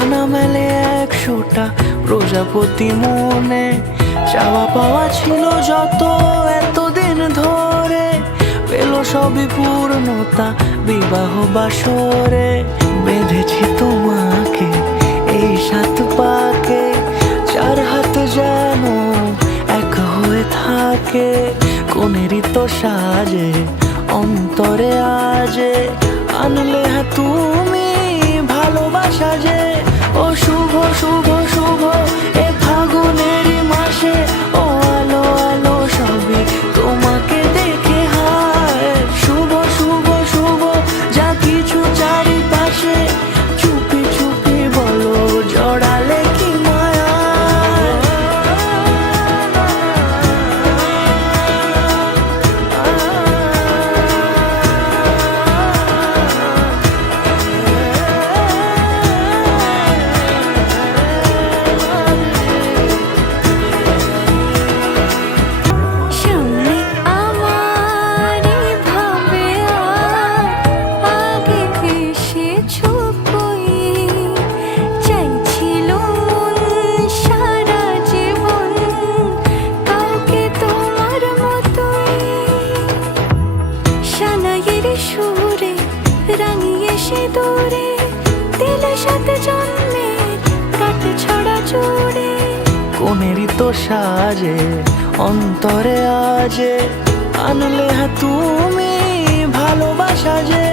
ডানা মেলে 100টা প্রজাপতি মনে, চাওয়া পাওয়া ছিল যত এতদিন ধরে, পেল সবই পূর্ণতা বিবাহ বাসরে। বেঁধেছি তোমাকে এই 7 পাকে, 4 হাত যেন এক হয়ে থাকে। কোনেরই তো সাজে অন্তরে আজে, আনলে হ্যাঁ তুমি ভালোবাসা যে। ও শুভ শুভ শুভ এ ফাগুনেরই মাসে, ও আলো আলো সবই তোমাকে দেখে হায়। শুভ শুভ শুভ যা কিছু চারিপাশে, চুপি চুপি বলো জড়ালে কি মায়া। সামনে আমার ভাবে আগে এসেছো কই, চাইছিল মন সারা জীবন কাউকে তোমার মতোই। সানাইয়ের সুরে রাঙিয়ে সে দূরে, দিলে 7 জন্মের কাট ছড়া জুড়ে। কোনেরই তো সাজে অন্তরে আজে, আনলে হ্যাঁ তুমি ভালোবাসা যে।